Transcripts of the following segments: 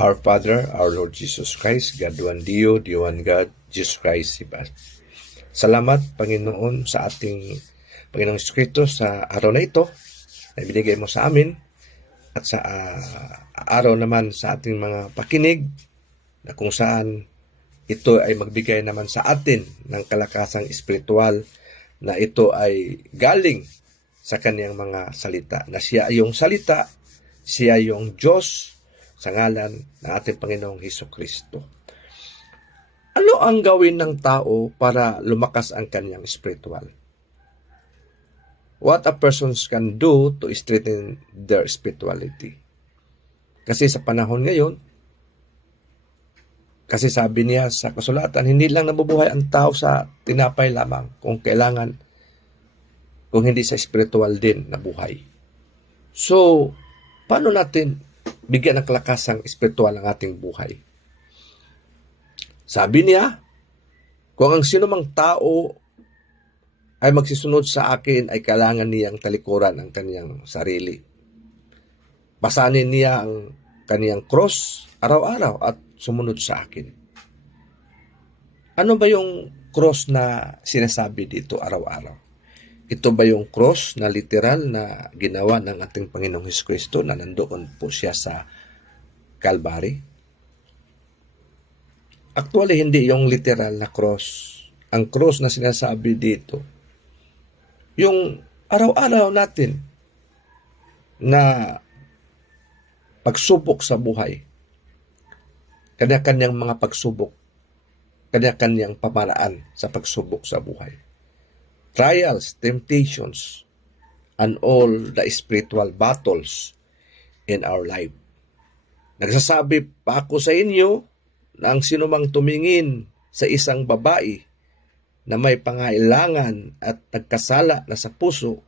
Our Father, our Lord Jesus Christ, God one Dio, Dio one God, Jesus Christ, Iba. Salamat, Panginoon, sa ating Panginoong Kristo sa araw na ito na binigay mo sa amin at sa ah, araw naman sa ating mga pakinig na kung saan ito ay magbigay naman sa atin ng kalakasang espiritual na ito ay galing sa kaniyang mga salita. Na siya ay yung salita, siya yung Diyos sa ngalan ng ating Panginoong Heso Kristo. Ano ang gawin ng tao para lumakas ang kaniyang spiritual? What a person can do to strengthen their spirituality. Kasi sa panahon ngayon, kasi sabi niya sa kasulatan, hindi lang nabubuhay ang tao sa tinapay lamang kung kailangan, kung hindi sa spiritual din na buhay. So, paano natin bigyan ng kalakasang spiritual ang ating buhay? Sabi niya, kung ang sino mang tao ay magsisunod sa akin ay kailangan niyang talikuran ang kaniyang sarili. Pasanin niya ang kaniyang cross araw-araw at sumunod sa akin. Ano ba yung cross na sinasabi dito araw-araw? Ito ba yung cross na literal na ginawa ng ating Panginoong Hesus Kristo na nandoon po siya sa Calvary? Actually, hindi yung literal na cross. Ang cross na sinasabi dito, yung araw-araw natin na pagsubok sa buhay, kanya-kanyang mga pagsubok, kanya-kanyang pamaraan sa pagsubok sa buhay. Trials, temptations, and all the spiritual battles in our life. Nagsasabi pa ako sa inyo na ang sinumang tumingin sa isang babae na may pangailangan at nagkasala na sa puso,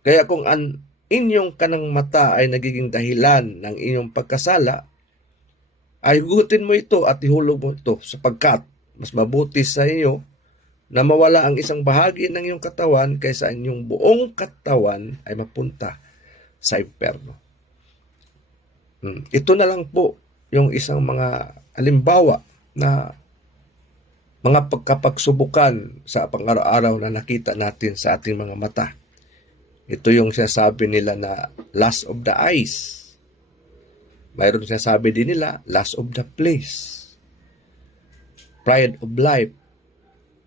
kaya kung ang inyong kanang mata ay nagiging dahilan ng inyong pagkasala, ay hugutin mo ito at ihulog mo ito sapagkat mas mabuti sa inyo na mawala ang isang bahagi ng iyong katawan kaysa ang inyong buong katawan ay mapunta sa impyerno. Hmm. Ito na lang po yung isang mga halimbawa na mga pagkapagsubukan sa pang-araw-araw na nakita natin sa ating mga mata. Ito yung sinasabi nila na last of the eyes. Mayroon sinasabi din nila, last of the place. Pride of life.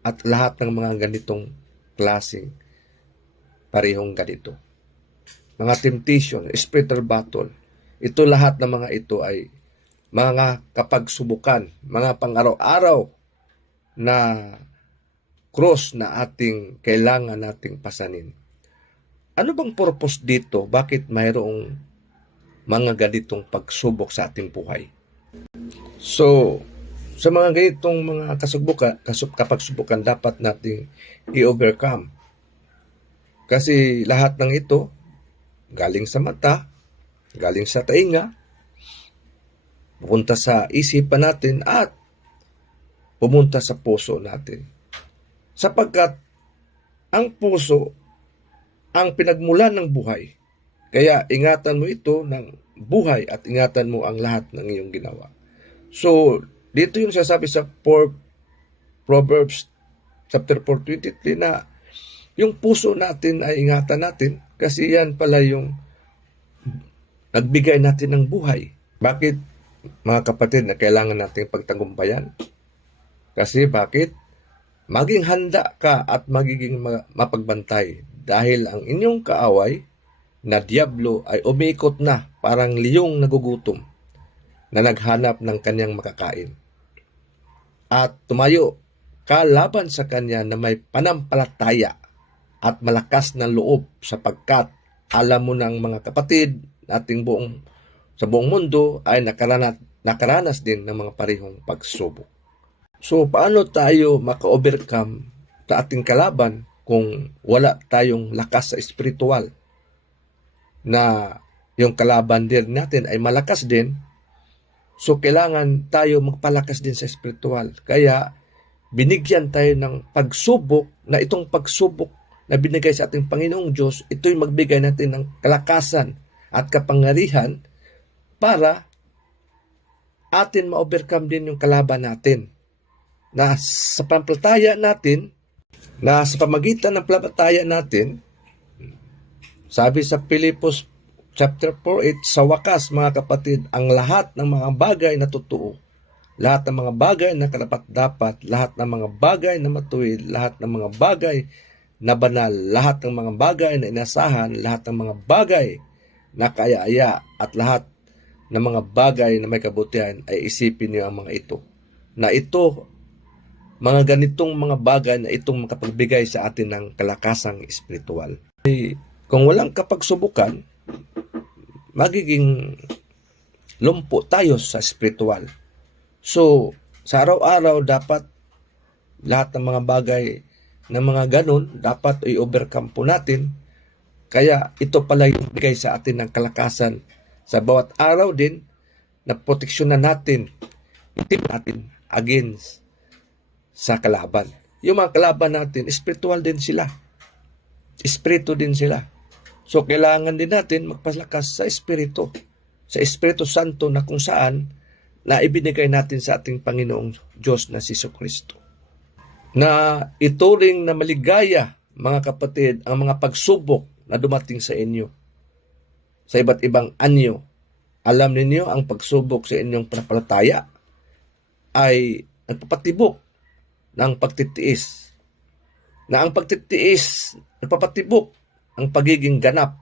At lahat ng mga ganitong klaseng parehong ganito. Mga temptation, spiritual battle. Ito lahat ng mga ito ay mga kapagsubukan, mga pang-araw-araw na cross na ating kailangan nating pasanin. Ano bang purpose dito? Bakit mayroong mga ganitong pagsubok sa ating buhay? So, sa mga ganitong mga kasubbukan, kasub, kapagsubukan dapat nating i-overcome. Kasi lahat ng ito, galing sa mata, galing sa tainga, pupunta sa isipan natin at pumunta sa puso natin. Sapagkat ang puso ang pinagmulan ng buhay. Kaya ingatan mo ito ng buhay at ingatan mo ang lahat ng iyong ginawa. So, dito yung sasabi sa 4 Proverbs chapter 4:23 na yung puso natin ay ingatan natin kasi yan pala yung nagbigay natin ng buhay. Bakit mga kapatid na kailangan nating pagtagumpayan? Kasi bakit? Maging handa ka at magiging ma- mapagbantay dahil ang inyong kaaway na diablo ay umikot na parang liyong nagugutom na naghanap ng kanyang makakain. At tumayo ka laban sa kanya na may panampalataya at malakas na loob sapagkat alam mo ng mga kapatid nating buong sa buong mundo ay nakaranas, nakaranas din ng mga parehong pagsubok. So, paano tayo maka-overcome sa ating kalaban kung wala tayong lakas sa espiritual? Na yung kalaban din natin ay malakas din. So, kailangan tayo magpalakas din sa espiritual. Kaya, binigyan tayo ng pagsubok na itong pagsubok na binigay sa ating Panginoong Diyos, ito'y magbigay natin ng kalakasan at kapangyarihan para atin ma-overcome din yung kalaban natin. Na sa pamplataya natin, na sa pamagitan ng pamplataya natin, sabi sa Pilipos chapter 4, 8, sa wakas mga kapatid, ang lahat ng mga bagay na totoo, lahat ng mga bagay na karapat-dapat, lahat ng mga bagay na matuwid, lahat ng mga bagay na banal, lahat ng mga bagay na inasahan, lahat ng mga bagay na kaya-aya, at lahat ng mga bagay na may kabutihan ay isipin niyo ang mga ito. Na ito, mga ganitong mga bagay na itong makapagbigay sa atin ng kalakasang espiritual. Kung walang kapagsubukan, magiging lumpo tayo sa spiritual. So, sa araw-araw dapat lahat ng mga bagay na mga ganun dapat i-overcome po natin. Kaya ito pala yung bigay sa atin ng kalakasan sa bawat araw din na proteksyonan natin tip natin against sa kalaban. Yung mga kalaban natin, spiritual din sila. Espiritu din sila. So, kailangan din natin magpalakas sa Espiritu. Sa Espiritu Santo na kung saan na ibinigay natin sa ating Panginoong Diyos na si Kristo. Na ituring na maligaya, mga kapatid, ang mga pagsubok na dumating sa inyo. Sa iba't ibang anyo. Alam ninyo, ang pagsubok sa inyong panampalataya ay nagpapatibok ng pagtitiis. Na ang pagtitiis, nagpapatibok ang pagiging ganap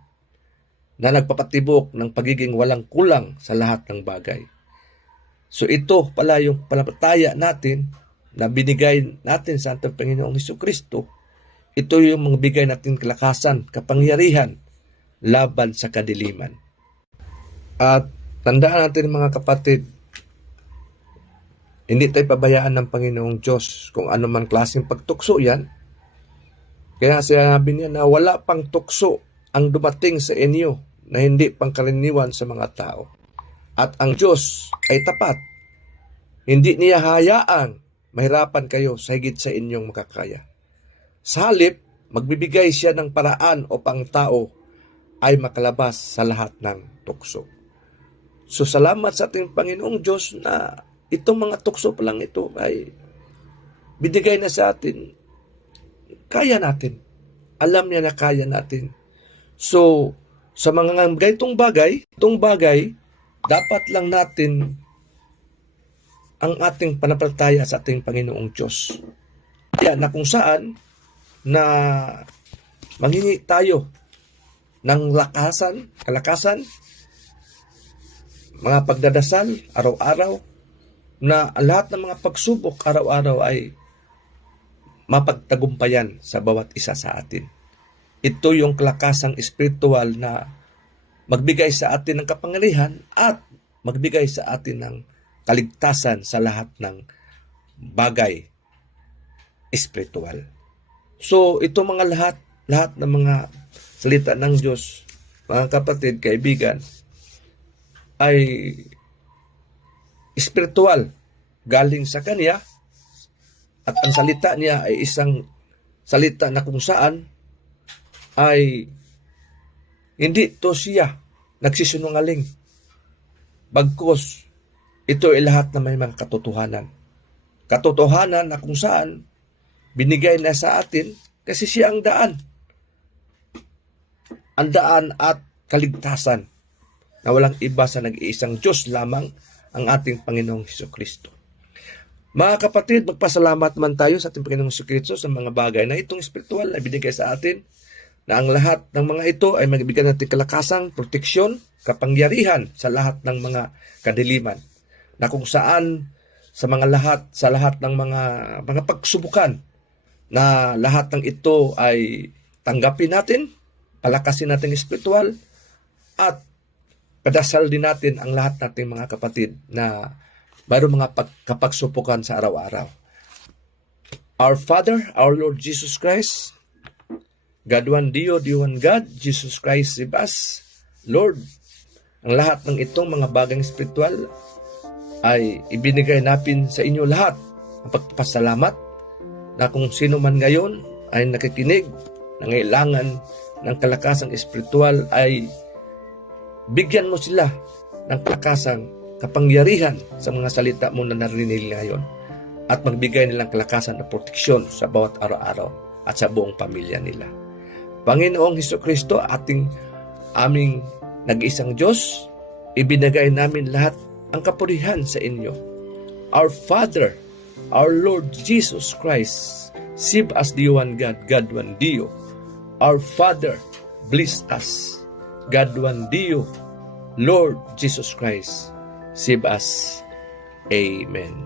na nagpapatibok ng pagiging walang kulang sa lahat ng bagay. So ito pala yung panampalataya natin na binigay natin sa ating Panginoong Heso Kristo. Ito yung mga bigay natin kalakasan, kapangyarihan laban sa kadiliman. At tandaan natin mga kapatid, hindi tayo pabayaan ng Panginoong Diyos kung man klaseng pagtukso yan. Kaya sinabi niya na wala pang tukso ang dumating sa inyo na hindi pangkaraniwan sa mga tao. At ang Diyos ay tapat. Hindi niya hayaan mahirapan kayo sa higit sa inyong makakaya. Sa halip, magbibigay siya ng paraan o pang tao ay makalabas sa lahat ng tukso. So salamat sa ating Panginoong Diyos na itong mga tukso pa lang ito ay binigay na sa atin. Kaya natin. Alam niya na kaya natin. So, sa mga ganitong bagay, itong bagay, dapat lang natin ang ating panampalataya sa ating Panginoong Diyos. Kaya na kung saan na mangingi tayo ng lakasan, kalakasan, mga pagdadasal araw-araw na lahat ng mga pagsubok araw-araw ay mapagtagumpayan sa bawat isa sa atin. Ito yung kalakasang espiritual na magbigay sa atin ng kapangyarihan at magbigay sa atin ng kaligtasan sa lahat ng bagay espiritual. So, ito mga lahat, lahat ng mga salita ng Diyos, mga kapatid, kaibigan, ay espiritual galing sa Kanya at ang salita niya ay isang salita na kung saan ay hindi to siya nagsisinungaling. Bagkos, ito ay lahat na may mga katotohanan. Katotohanan na kung saan binigay na sa atin kasi siya ang daan. Ang daan at kaligtasan na walang iba sa nag-iisang Diyos lamang ang ating Panginoong Heso Kristo. Mga kapatid, magpasalamat man tayo sa ating Panginoong Heso Kristo sa mga bagay na itong spiritual na binigay sa atin na ang lahat ng mga ito ay magbigyan natin kalakasang, proteksyon, kapangyarihan sa lahat ng mga kadiliman. Na kung saan sa mga lahat, sa lahat ng mga mga pagsubukan na lahat ng ito ay tanggapin natin, palakasin natin espiritual, at padasal din natin ang lahat nating mga kapatid na mayroong mga pag- kapagsupukan sa araw-araw. Our Father, our Lord Jesus Christ, God one Dio, Dio one God, Jesus Christ Sibas, Lord, ang lahat ng itong mga bagay spiritual ay ibinigay natin sa inyo lahat. Ang pagpasalamat na kung sino man ngayon ay nakikinig, nangailangan ng kalakasang espiritual ay bigyan mo sila ng kalakasang kapangyarihan sa mga salita mo na narinig ngayon at magbigay nilang kalakasan at proteksyon sa bawat araw-araw at sa buong pamilya nila. Panginoong Heso Kristo, ating aming nag-isang Diyos, ibinagay namin lahat ang kapurihan sa inyo. Our Father, our Lord Jesus Christ, save us the one God, God one Dio. Our Father, bless us. God one Dio, Lord Jesus Christ, save us. Amen.